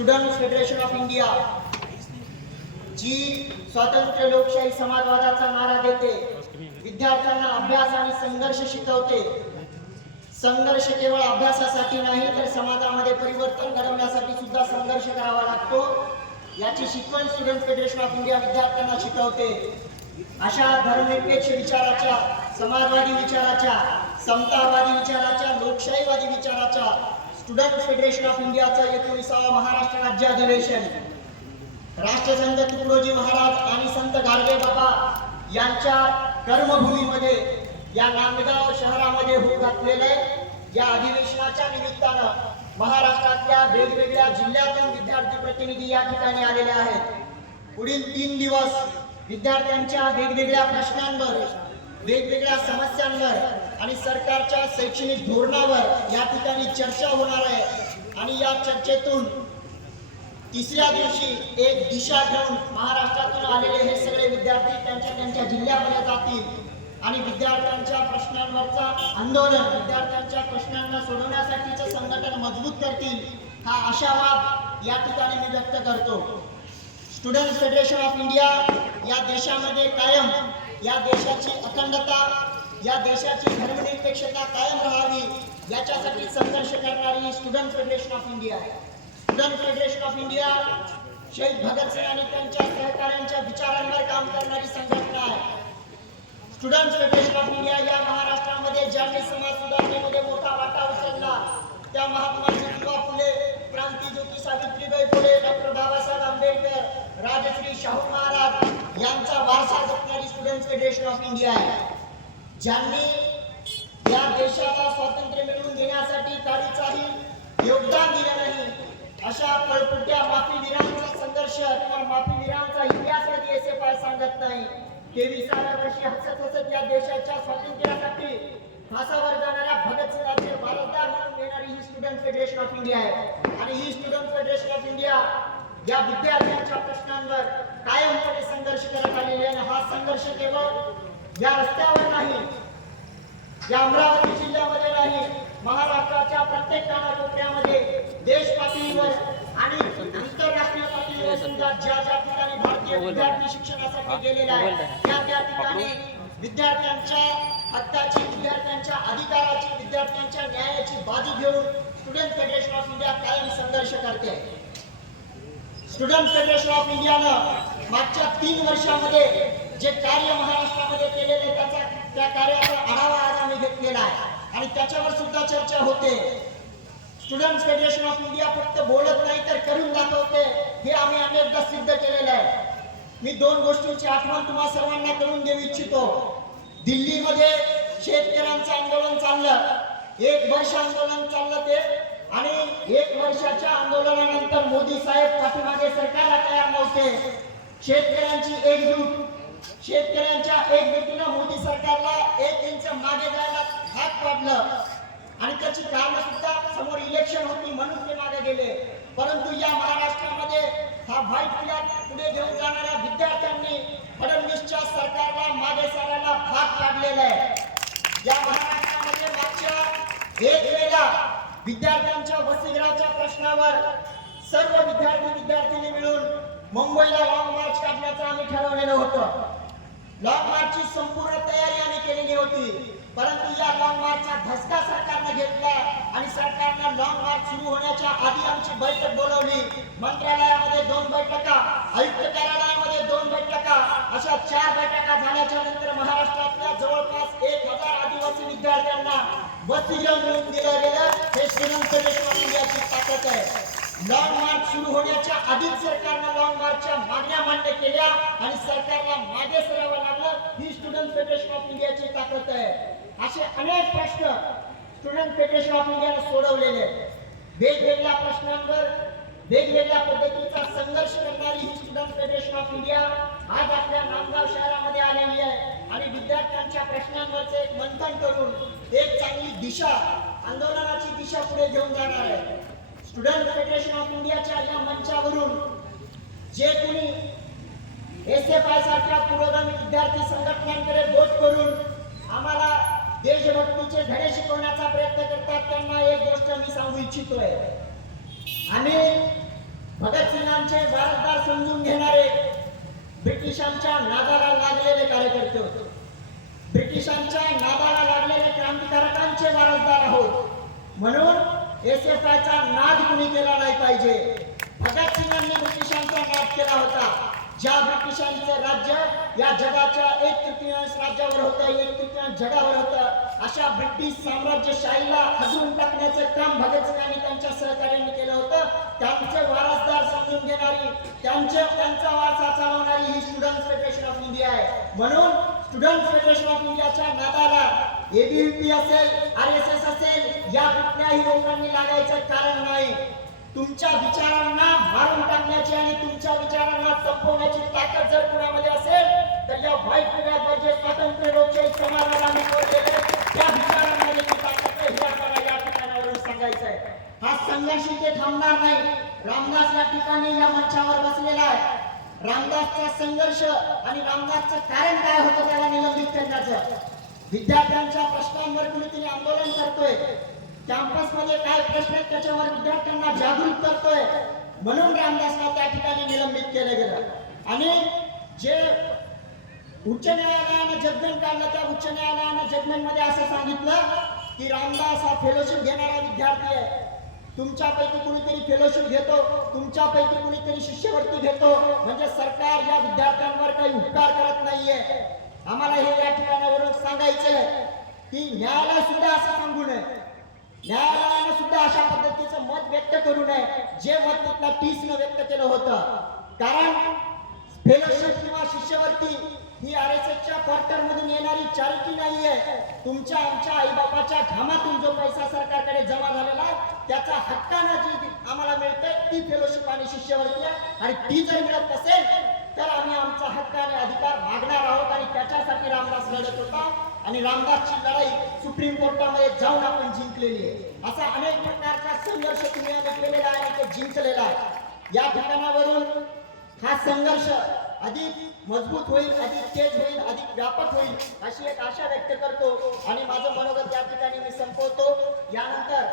Student federation of India जी स्वातंत्र्य लोकशाही समाजवादाचा नारा देते विद्यार्थ्यांना अभ्यास आणि संघर्ष शिकवते. संघर्ष केवळ अभ्यासासाठी नाही तर समाजामध्ये परिवर्तन घडवण्यासाठी सुद्धा संघर्ष करावा लागतो. याची शिकवण स्टुडंट फेडरेशन ऑफ इंडिया विद्यार्थ्यांना शिकवते. अशा धर्मनिरपेक्ष विचाराच्या समाजवादी विचाराच्या समतावादी विचाराच्या लोकशाहीवादी विचाराच्या स्टुडंट फेडरेशन ऑफ इंडियाचं एकोणीसावा महाराष्ट्र राज्य अधिवेशन. राष्ट्रसंत तुकडोजी महाराज आणि संत गाडगे बाबा यांच्या कर्मभूमीमध्ये या नांदगाव शहरामध्ये होत घातलेलं आहे. या अधिवेशनाच्या निमित्तानं महाराष्ट्रातल्या वेगवेगळ्या जिल्ह्यातून विद्यार्थी प्रतिनिधी या ठिकाणी आलेले आहेत. पुढील तीन दिवस विद्यार्थ्यांच्या वेगवेगळ्या प्रश्नांवर वेगवेगळ्या समस्यांवर आणि सरकारच्या शैक्षणिक धोरणावर या ठिकाणी चर्चा होणार आहे. आणि या चर्चेतून तिसऱ्या दिवशी एक दिशा घेऊन महाराष्ट्रातून आलेले हे सगळे विद्यार्थी त्यांच्या त्यांच्या जिल्ह्यामध्ये जातील. आणि विद्यार्थ्यांच्या प्रश्नांवरचा आंदोलन विद्यार्थ्यांच्या प्रश्नांना सोडवण्यासाठीचं संघटन मजबूत करतील हा आशावाद या ठिकाणी मी व्यक्त करतो. स्टुडंट फेडरेशन ऑफ इंडिया या देशामध्ये कायम या देशाची अखंडता या देशाची धर्मनिरपेक्षता कायम राहावी याच्यासाठी संघर्ष करणारी स्टुडंट फेडरेशन ऑफ इंडिया आहे. स्टुडंट फेडरेशन ऑफ इंडिया शहीद भगतसिंग आणि त्यांच्या सहकाऱ्यांच्या विचारांवर काम करणारी संघटना आहे. स्टुडंट फेडरेशन ऑफ इंडिया या महाराष्ट्रामध्ये ज्यांनी समाज सुधारणेमध्ये मोठा वाटा उचलला त्या महात्मा ज्योतिबा फुले क्रांतीज्योती सावित्रीबाई फुले डॉक्टर बाबासाहेब आंबेडकर राजश्री शाहू महाराज यांचा वारसा जपणारी स्टुडंट फेडरेशन ऑफ इंडिया आहे. ज्यांनी या देशाला स्वातंत्र्य मिळवून देण्यासाठी काहीचाही योगदान दिलं नाही अशा पळपुट्या माफीवीरांचा संघर्ष किंवा माफीवीरांचा इतिहास कधी एस एफ आय सांगत नाही. तेविसाव्या वर्षी हसत हसत या देशाच्या स्वातंत्र्यासाठी फासावर जाणाऱ्या भगतसिंगाचे वारसदार म्हणून येणारी ही स्टुडंट फेडरेशन ऑफ इंडिया आहे. आणि ही स्टुडंट फेडरेशन ऑफ इंडिया या विद्यार्थ्यांच्या प्रश्नांवर कायमपणे संघर्ष करत आलेली आहे. आणि हा संघर्ष केवळ या रस्त्यावर नाही या अमरावती जिल्ह्यामध्ये नाही महाराष्ट्राच्या प्रत्येक कानाकोपऱ्यामध्ये देश पातळीवर आणि आंतरराष्ट्रीय पातळीवर सुद्धा ज्या ज्या ठिकाणी भारतीय विद्यार्थी शिक्षणासाठी गेलेले आहेत त्या त्या ठिकाणी विद्यार्थ्यांच्या हक्काची विद्यार्थ्यांच्या अधिकाराची विद्यार्थ्यांच्या न्यायाची बाजू घेऊन स्टुडंट फेडरेशन ऑफ इंडिया कायम संघर्ष करते. स्टुडंट फेडरेशन ऑफ इंडियानं मागच्या तीन वर्षामध्ये जे कार्य महाराष्ट्रामध्ये केलेले त्याचा त्या कार्याचा आढावा आज आम्ही घेतलेला आहे. आणि त्याच्यावर सुद्धा चर्चा होते. स्टुडंट फेडरेशन ऑफ इंडिया फक्त बोलत नाही तर करून दाखवते. हे आम्ही अनेकदा सिद्ध केलेलं आहे. मी दोन गोष्टींची आठवण तुम्हाला सर्वांना करून देऊ इच्छितो. दिल्लीमध्ये शेतकऱ्यांचं आंदोलन चाललं. एक वर्ष आंदोलन चाललं ते. आणि एक वर्षाच्या आंदोलनानंतर मोदी साहेब पाठीमागे सरकारला तयार नव्हते. शेतकऱ्यांची एकजूट. शेतकऱ्यांच्या एकजुटीनं मोदी सरकारला एक इंच मागे जायला भाग पाडलं. आणि त्याची कारण सुद्धा समोर इलेक्शन होती म्हणून ते मागे गेले. परंतु या महाराष्ट्र हा व्हाईट फ्लॅग पुढे घेऊन जाणाऱ्या विद्यार्थ्यांनी फडणवीसच्या सरकारला मागे सारायला भाग पाडलेला आहे. या महाराष्ट्रामध्ये मागच्या एक वेळेला विद्यार्थ्यांच्या वसतिगृहाच्या प्रश्नावर सर्व विद्यार्थी विद्यार्थिनी मिळून मुंबईला लॉंग मार्च काढण्याचं आम्ही ठरवलेलं होतं. लॉंग मार्चची संपूर्ण तयारी आम्ही केलेली होती. परंतु या लॉंग मार्चचा धसका सरकारनं घेतला आणि सरकारनं लॉंग मार्च सुरू होण्याच्या आधी आमची बैठक बोलवली. मंत्रालय आयुक्त कार्यालयामध्ये दोन बैठका अशा चार बैठका झाल्याच्यानंतर महाराष्ट्रातल्या जवळपास एक हजार आदिवासी विद्यार्थ्यांना वसतिगृह मिळून दिलं गेलं. हे स्टुडंट फेडरेशन ऑफ इंडियाची ताकद आहे. लॉंग मार्च सुरू होण्याच्या आधीच सरकारनं लॉंग मार्चच्या मागण्या मान्य केल्या आणि सरकारला मागे सरावं लागलं ही स्टुडंट फेडरेशन ऑफ इंडियाची ताकद आहे. असे अनेक प्रश्न स्टुडंट फेडरेशन ऑफ इंडियानं सोडवलेले वेगवेगळ्या प्रश्नांवर वेगवेगळ्या पद्धतीने संघर्ष करणारी ही स्टुडंट फेडरेशन ऑफ इंडिया आज आपल्या नामगाव शहरामध्ये आलेली आहे. आणि विद्यार्थ्यांच्या प्रश्नांवरचे एक मंथन करून एक चांगली दिशा आंदोलनाची दिशा पुढे घेऊन जाणार आहे. स्टुडंट फेडरेशन ऑफ इंडियाच्या या मंचावरून जे कोणी एस एफ आय सारख्या पुरोगामी विद्यार्थी संघटनांकडे वोट करून आम्हाला देशभक्तीचे धडे शिकवण्याचा प्रयत्न करतात त्यांना एक गोष्ट मी सांगू इच्छितोय. आणि भगतसिंगांचे वारसदार समजून घेणारे ब्रिटिशांच्या नादाला लागलेले कार्यकर्ते. होते ब्रिटिशांच्या नादाला लागलेले क्रांतिकारकांचे वारसदार आहोत. म्हणून एस एफ आयचा नाद कुणी केला नाही पाहिजे. भगतसिंगांनी ब्रिटिशांचा नाद केला होता. ज्या ब्रिटिशांचं राज्य या जगाच्या एक तृतीयांश राज्यावर होतं एक तृतीयांश जगावर होतं. अशा ब्रिटिश साम्राज्यशाहीला हजवून टाकण्याचं काम भगत आणि त्यांच्या सहकार्याने केलं होतं. त्यांचे वारसदार समजून घेणारी त्यांचे त्यांचा वारसा चालवणारी ही स्टुडंट फेडरेशन ऑफ इंडिया आहे. म्हणून स्टुडंट फेडरेशन ऑफ इंडियाच्या नादाला एबीव्हीपी असेल आर एस एस असेल या कुठल्याही लोकांनी लागायचं कारण नाही. तुमच्या विचारांना मारून टाकण्याची आणि तुमच्या विचारांना संपवण्याची ताकद जर कुणामध्ये असेल तर या व्हाईट पिढ्यात म्हणजे जे स्वातंत्र्य लोकशाही समाजाला आम्ही कोरलेले त्या विचारांमध्ये जी ताकद आहे हे आपल्याला या ठिकाणावरून सांगायचं आहे हा संघर्ष इथे थांबणार नाही रामदास या ठिकाणी या मंचावर बसलेला आहे. रामदासचा संघर्ष आणि रामदासचं कारण काय होतं त्याला निलंबित करण्याचं? विद्यार्थ्यांच्या प्रश्नांवर कुणीतरी आंदोलन करतोय? कॅम्पसमध्ये काय प्रश्न आहेत त्याच्यावर विद्यार्थ्यांना जागृत करतोय? म्हणून रामदासला त्या ठिकाणी निलंबित केलं गेलं. आणि जे उच्च न्यायालयानं जजमेंट काढलं त्या उच्च न्यायालयानं जजमेंटमध्ये असं सांगितलं की रामदास हा फेलोशिप घेणारा विद्यार्थी आहे. तुमच्यापैकी कुणीतरी फेलोशिप घेतो तुमच्यापैकी कुणीतरी शिष्यवृत्ती घेतो. म्हणजे सरकार या विद्यार्थ्यांवर काही उपकार करत नाहीये. आम्हाला हे या ठिकाणावरून सांगायचं की न्यायालय सुद्धा असं सांगू नये. न्यायालयानं सुद्धा अशा पद्धतीचं मत व्यक्त करू नये. जे मत तिथल्या न व्यक्त केलं होतं. कारण फेलोशिप किंवा शिष्यवृत्ती ही अरे क्वार्टर मधून येणारी चॅरिटी नाहीये. तुमच्या आमच्या आईबापाच्या घामातून जो पैसा सरकारकडे जमा झालेला आहे त्याचा हक्कानं जी आम्हाला मिळते ती फेलोशिप आणि शिष्यवृत्ती आहे. आणि ती जर मिळत असेल तर आम्ही आमचा हक्क आणि अधिकार मागणार आहोत आणि त्याच्यासाठी रामदास लढत होता. आणि रामदासची लढाई सुप्रीम कोर्टामध्ये जाऊन आपण जिंकलेली आहे. असा अनेक प्रकारचा संघर्ष तुम्ही आम्ही केलेला आहे आणि तो जिंकलेला आहे. या ठिकाणावरून हा संघर्ष अधिक मजबूत होईल अधिक तेज होईल अधिक व्यापक होईल अशी एक आशा व्यक्त करतो. आणि माझं मनोगत या ठिकाणी मी संपवतो. यानंतर